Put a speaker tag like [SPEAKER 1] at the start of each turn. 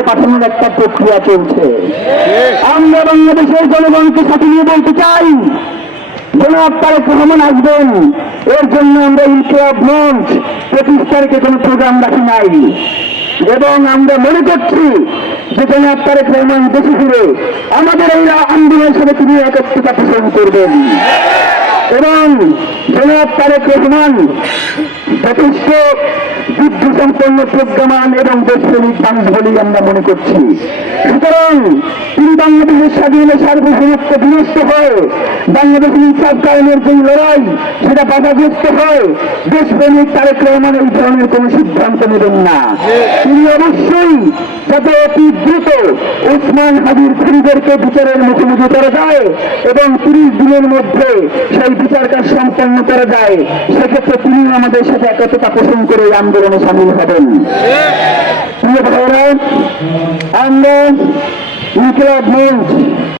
[SPEAKER 1] কারাগারে পাঠানোর একটা প্রক্রিয়া চলছে। আমরা বাংলাদেশের জনগণকে সাথে নিয়ে বলতে চাই জনাব তারেক রহমান আসবেন। এর জন্য আমরা ইনকলাব মঞ্চ পঁচিশ তারিখে কোনো প্রোগ্রাম রাখি নাই। এবং আমরা মনে করছি যে জনাব তারেক রহমান দেশে ফিরে আমাদের এই আন্দোলনের সাথে তিনি একত্রতা পোষণ করবেন। এবং জনাব তারেক রহমান যথেষ্ট যুদ্ধ সম্পন্ন প্রজ্ঞামান এবং দেশপ্রেমিক মানুষ বলেই আমরা মনে করছি। সুতরাং তিনি বাংলাদেশের স্বাধীনতা সার্বভৌমত্ব বিনষ্ট হয় বাংলাদেশের ইনসাফ কায়নের যে লড়াই, সেটা বাধাগ্রস্ত হয়। দেশপ্রেমিক তারেক রহমান এই ধরনের কোন সিদ্ধান্ত নেবেন না। তিনি অবশ্যই যাতে অতি দ্রুত উসমান হাবির খুনিদেরকে বিচারের মুখোমুখি করা যায় এবং তিরিশ দিনের মধ্যে সেই বিচার কাজ সম্পন্ন করা যায়। সেক্ষেত্রে তিনি আমাদের সাথে একত্রতা পোষণ করে এই আন্দোলনে সামিল হবেন। আমরা ইনকিলাব মঞ্চ